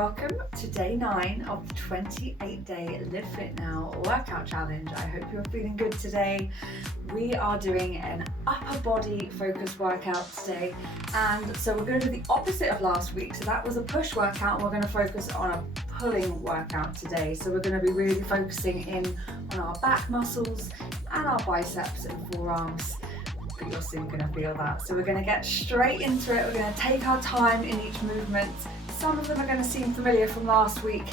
welcome to day 9 of the 28-day LiveFitNow workout challenge. I hope you're feeling good today. We are doing an upper body focused workout today, and so we're going to do the opposite of last week. So that was a push workout, and we're going to focus on a pulling workout today. So we're going to be really focusing in on our back muscles and our biceps and forearms. But you're soon going to feel that. So we're going to get straight into it. We're going to take our time in each movement. Some of them are going to seem familiar from last week.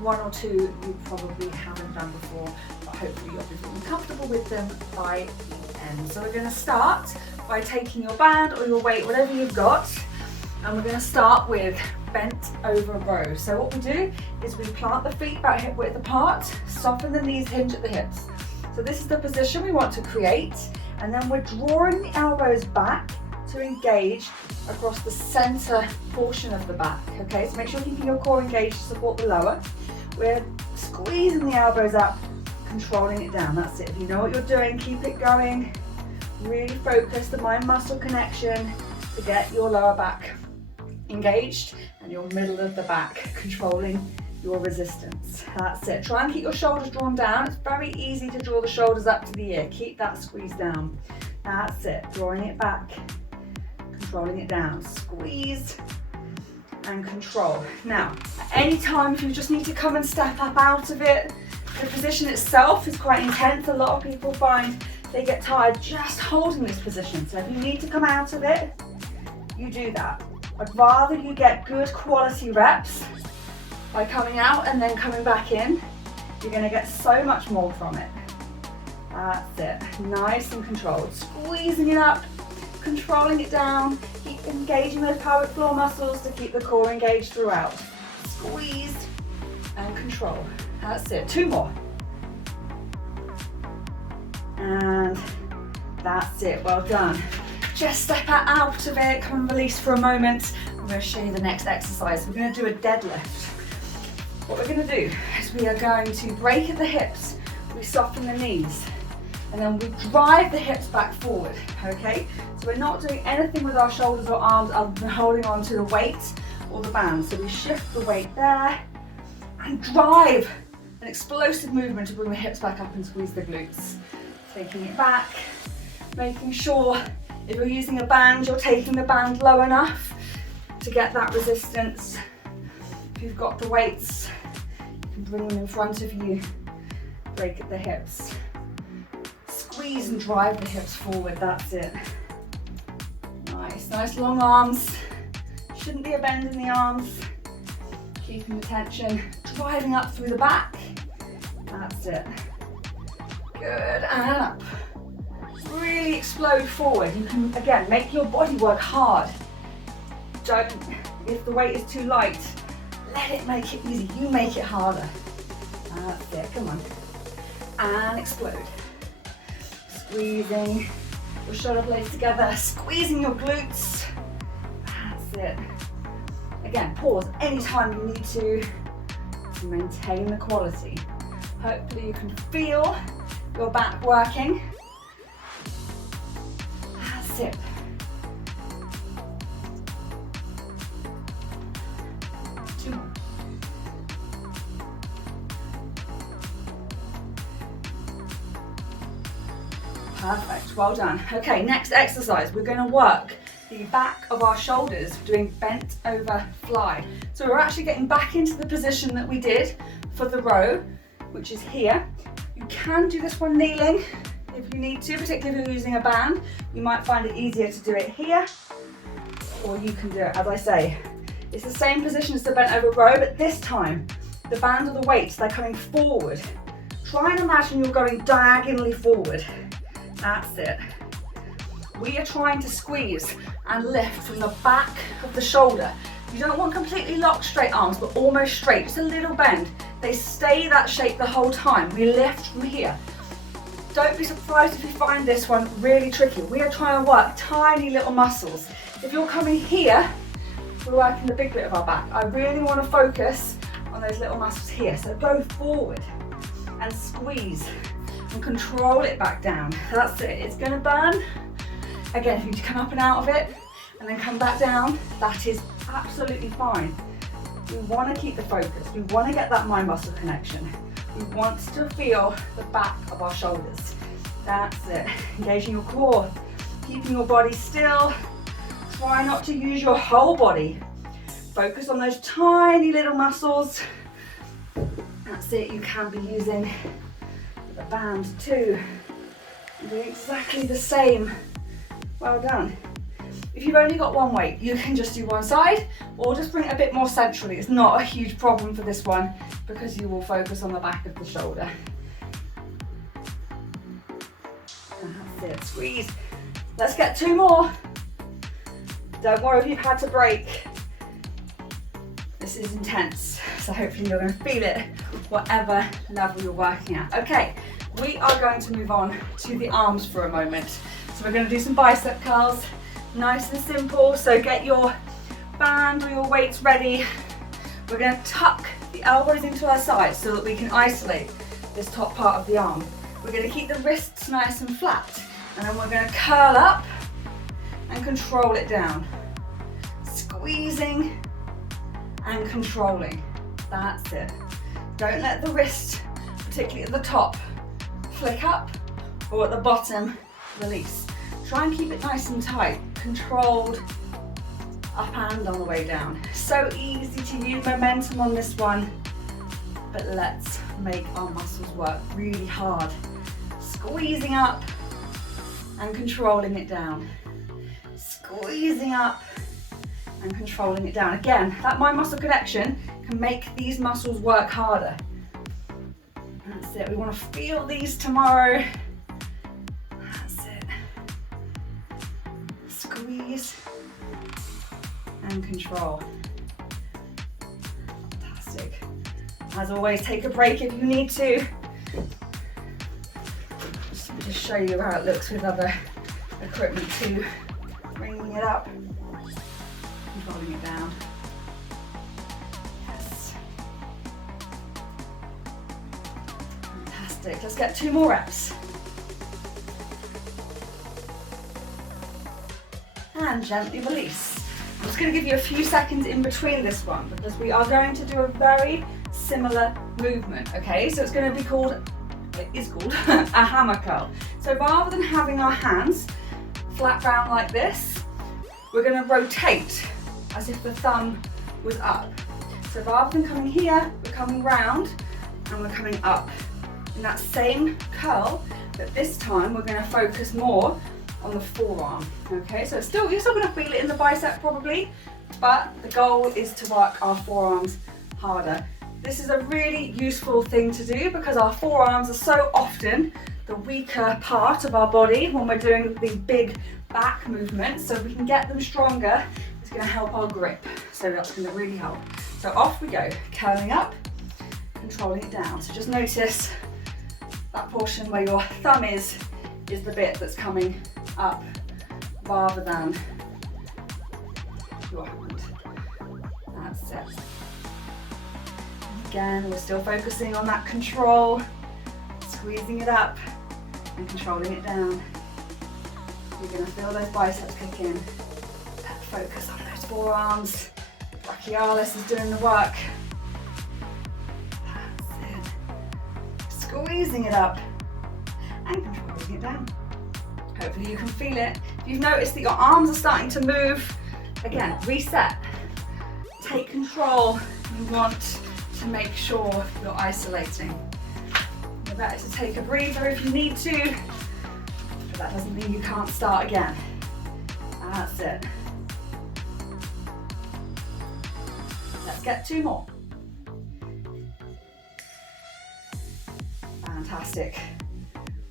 One or two you probably haven't done before, but hopefully you'll be feeling comfortable with them by the end. So we're going to start by taking your band or your weight, whatever you've got, and we're going to start with bent over row. So what we do is we plant the feet about hip width apart, soften the knees, hinge at the hips. So this is the position we want to create, and then we're drawing the elbows back to engage across the center portion of the back. Okay, so make sure you're keeping your core engaged to support the lower. We're squeezing the elbows up, controlling it down. That's it. If you know what you're doing, keep it going. Really focus the mind-muscle connection to get your lower back engaged and your middle of the back controlling your resistance. That's it. Try and keep your shoulders drawn down. It's very easy to draw the shoulders up to the ear. Keep that squeeze down. That's it. Drawing it back, controlling it down. Squeeze and control. Now, at any time, if you just need to come and step up out of it, the position itself is quite intense. A lot of people find they get tired just holding this position. So if you need to come out of it, you do that. I'd rather you get good quality reps by coming out and then coming back in. You're going to get so much more from it. That's it. Nice and controlled. Squeezing it up, controlling it down. Keep engaging those pelvic floor muscles to keep the core engaged throughout. Squeeze and control. That's it. 2 more. And that's it. Well done. Just step out of it. Come and release for a moment. I'm going to show you the next exercise. We're going to do a deadlift. What we're going to do is we are going to break at the hips, we soften the knees, and then we drive the hips back forward, okay? So we're not doing anything with our shoulders or arms other than holding on to the weight or the band. So we shift the weight there and drive an explosive movement to bring the hips back up and squeeze the glutes. Taking it back, making sure if you're using a band, you're taking the band low enough to get that resistance. If you've got the weights, you can bring them in front of you. Break at the hips. Squeeze and drive the hips forward, that's it. Nice, nice long arms. Shouldn't be a bend in the arms. Keeping the tension, driving up through the back. That's it. Good, and up. Really explode forward. You can, again, make your body work hard. Don't, if the weight is too light, let it make it easy. You make it harder. That's it, come on. And explode. Squeezing your shoulder blades together, squeezing your glutes. That's it. Again, pause anytime you need to maintain the quality. Hopefully you can feel your back working. That's it. Perfect, well done. Okay, next exercise, we're going to work the back of our shoulders doing bent over fly. So we're actually getting back into the position that we did for the row, which is here. You can do this one kneeling if you need to, particularly if you're using a band. You might find it easier to do it here, or you can do it, as I say, it's the same position as the bent over row, but this time the band or the weights, they're coming forward. Try and imagine you're going diagonally forward. That's it. We are trying to squeeze and lift from the back of the shoulder. You don't want completely locked straight arms, but almost straight, just a little bend. They stay that shape the whole time. We lift from here. Don't be surprised if you find this one really tricky. We are trying to work tiny little muscles. If you're coming here, we're working the big bit of our back. I really want to focus on those little muscles here. So go forward and squeeze and control it back down. That's it. It's going to burn. Again, if you come up and out of it and then come back down, that is absolutely fine. We want to keep the focus. We want to get that mind muscle connection. We want to feel the back of our shoulders. That's it. Engaging your core, keeping your body still. Try not to use your whole body. Focus on those tiny little muscles. That's it. You can be using the band too. Do exactly the same. Well done. If you've only got one weight, you can just do one side or just bring it a bit more centrally. It's not a huge problem for this one because you will focus on the back of the shoulder. That's it, squeeze. Let's get 2 more. Don't worry if you've had to break. This is intense, so hopefully you're going to feel it whatever level you're working at. Okay, we are going to move on to the arms for a moment. So we're going to do some bicep curls. Nice and simple, so get your band or your weights ready. We're going to tuck the elbows into our sides so that we can isolate this top part of the arm. We're going to keep the wrists nice and flat, and then we're going to curl up and control it down. Squeezing and controlling. That's it. Don't let the wrist, particularly at the top, flick up, or at the bottom, release. Try and keep it nice and tight, controlled, up and on the way down. So easy to use momentum on this one, but let's make our muscles work really hard. Squeezing up and controlling it down. Squeezing up and controlling it down. Again, that mind muscle connection can make these muscles work harder. That's it. We want to feel these tomorrow. That's it. Squeeze and control. Fantastic. As always, take a break if you need to. Just show you how it looks with other equipment too. Bringing it up, controlling it down. Yes. Fantastic. Let's get 2 more reps. And gently release. I'm just going to give you a few seconds in between this one because we are going to do a very similar movement, okay? So it's going to be called, it is called a hammer curl. So rather than having our hands flat down like this, we're going to rotate as if the thumb was up. So rather than coming here, we're coming round and we're coming up in that same curl, but this time we're going to focus more on the forearm. Okay, so you're still going to feel it in the bicep probably, but the goal is to work our forearms harder. This is a really useful thing to do because our forearms are so often the weaker part of our body when we're doing these big back movements. So if we can get them stronger, it's going to help our grip. So that's going to really help. So off we go, curling up, controlling it down. So just notice that portion where your thumb is the bit that's coming up rather than your hand. That's it. Again, we're still focusing on that control, squeezing it up and controlling it down. You're going to feel those biceps kick in. Focus on those forearms. Brachialis is doing the work. That's it. Squeezing it up and controlling it down. Hopefully you can feel it. If you've noticed that your arms are starting to move, again, reset. Take control. You want to make sure you're isolating. You're better to take a breather if you need to, but that doesn't mean you can't start again. That's it. Let's get 2 more. Fantastic.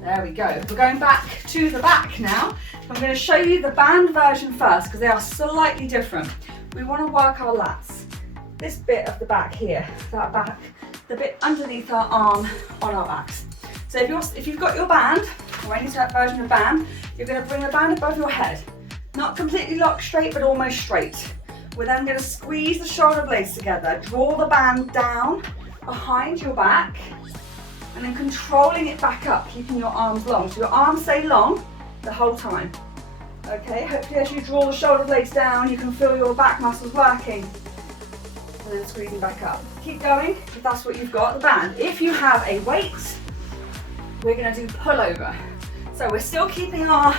There we go. We're going back to the back now. I'm going to show you the band version first because they are slightly different. We want to work our lats. This bit of the back here, that back, the bit underneath our arm on our backs. So if you've got your band, or any version of band, you're going to bring the band above your head. Not completely locked straight, but almost straight. We're then going to squeeze the shoulder blades together, draw the band down behind your back, and then controlling it back up, keeping your arms long. So your arms stay long the whole time. Okay, hopefully as you draw the shoulder blades down, you can feel your back muscles working. and then squeezing back up. Keep going if that's what you've got, the band. If you have a weight, we're gonna do pullover. So we're still keeping our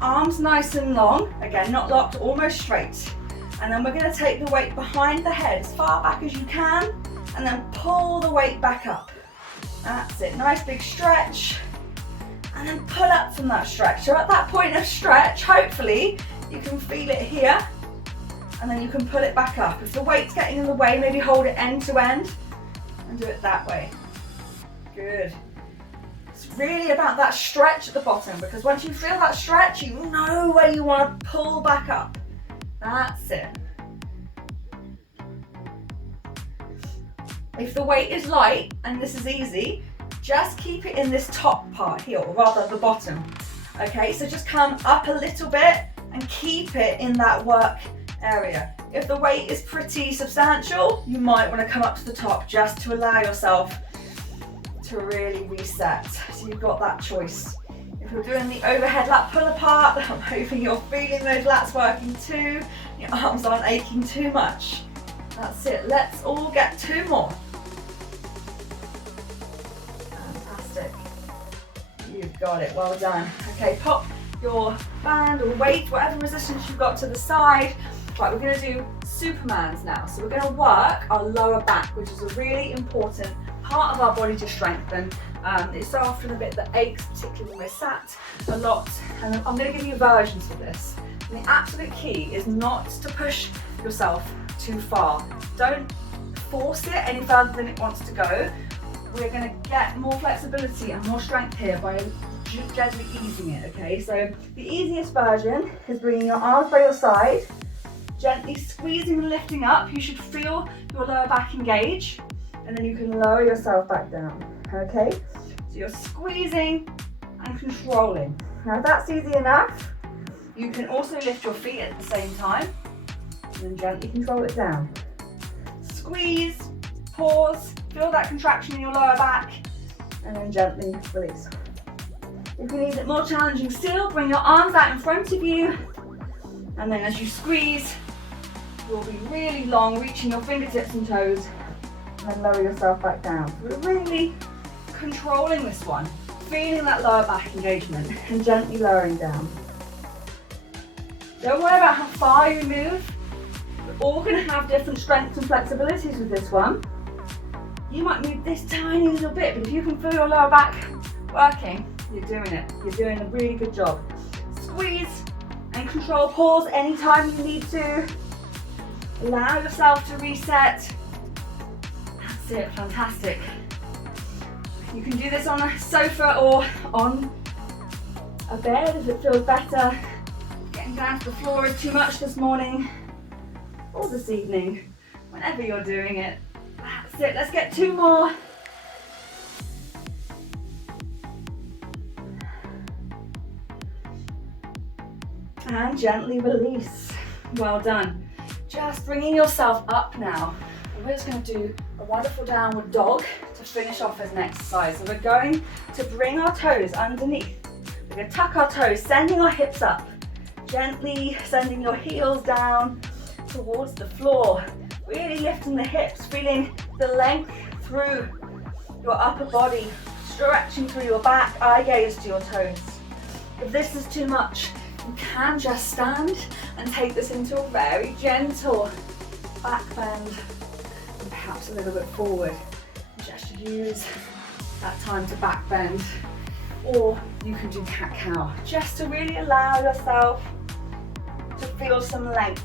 arms nice and long, again, not locked, almost straight. And then we're gonna take the weight behind the head as far back as you can, and then pull the weight back up. That's it, nice big stretch. And then pull up from that stretch. So at that point of stretch, hopefully, you can feel it here, and then you can pull it back up. If the weight's getting in the way, maybe hold it end to end, and do it that way. Good. It's really about that stretch at the bottom, because once you feel that stretch, you know where you want to pull back up. That's it. If the weight is light, and this is easy, just keep it in this top part here, or rather the bottom. Okay, so just come up a little bit and keep it in that work area. If the weight is pretty substantial, you might want to come up to the top just to allow yourself to really reset. So you've got that choice. If you're doing the overhead lat pull apart, I'm hoping you're feeling those lats working too. Your arms aren't aching too much. That's it. Let's all get 2 more. Fantastic. You've got it. Well done. Okay, pop your band or weight, whatever resistance you've got, to the side. Right, we're going to do Supermans now. So we're going to work our lower back, which is a really important part of our body to strengthen. It's so often a bit that aches, particularly when we're sat a lot. And I'm going to give you versions of this. And the absolute key is not to push yourself too far. Don't force it any further than it wants to go. We're going to get more flexibility and more strength here by gently easing it, okay? So the easiest version is bringing your arms by your side, gently squeezing and lifting up. You should feel your lower back engage, and then you can lower yourself back down, okay? So you're squeezing and controlling. Now if that's easy enough, you can also lift your feet at the same time, and then gently control it down. Squeeze, pause, feel that contraction in your lower back, and then gently release. If you need it more challenging still, bring your arms out in front of you, and then as you squeeze, you'll be really long, reaching your fingertips and toes, and then lower yourself back down. We're really controlling this one, feeling that lower back engagement, and gently lowering down. Don't worry about how far you move. We're all going to have different strengths and flexibilities with this one. You might move this tiny little bit, but if you can feel your lower back working, you're doing it. You're doing a really good job. Squeeze and control. Pause anytime you need to. Allow yourself to reset. That's it, fantastic. You can do this on a sofa or on a bed if it feels better. Getting down to the floor is too much this morning or this evening, whenever you're doing it. That's it, let's get 2 more. And gently release. Well done. Just bringing yourself up now. And we're just going to do a wonderful downward dog to finish off as an exercise. So we're going to bring our toes underneath. We're going to tuck our toes, sending our hips up. Gently sending your heels down towards the floor. Really lifting the hips, feeling the length through your upper body, stretching through your back, eye gaze to your toes. If this is too much, you can just stand and take this into a very gentle back bend and perhaps a little bit forward. Just use that time to back bend, or you can do cat-cow just to really allow yourself to feel some length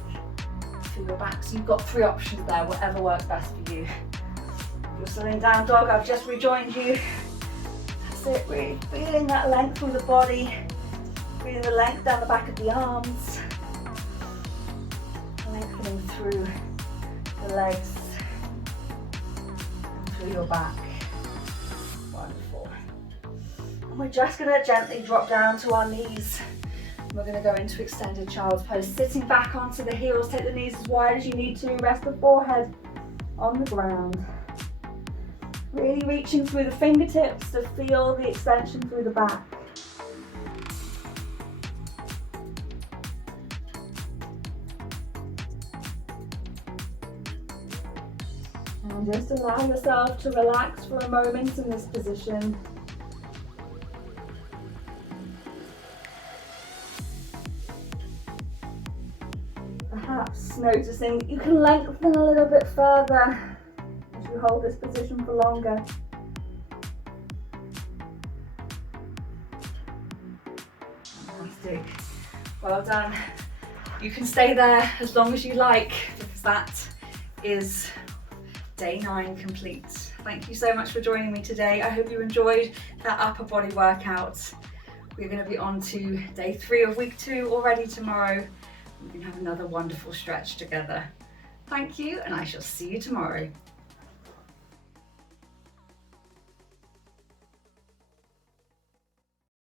to your back. So you've got 3 options there, whatever works best for you. If you're still in down dog, I've just rejoined you. That's it, really feeling that length through the body. Feeling the length down the back of the arms, lengthening through the legs and through your back. Wonderful. And we're just going to gently drop down to our knees. We're going to go into extended child's pose, sitting back onto the heels. Take the knees as wide as you need to. Rest the forehead on the ground. Really reaching through the fingertips to feel the extension through the back. just allow yourself to relax for a moment in this position. Perhaps noticing that you can lengthen a little bit further as you hold this position for longer. Fantastic. Well done. You can stay there as long as you like, because that is day 9 complete. Thank you so much for joining me today. I hope you enjoyed that upper body workout. We're going to be on to day 3 of week 2 already tomorrow. We can have another wonderful stretch together. Thank you, and I shall see you tomorrow.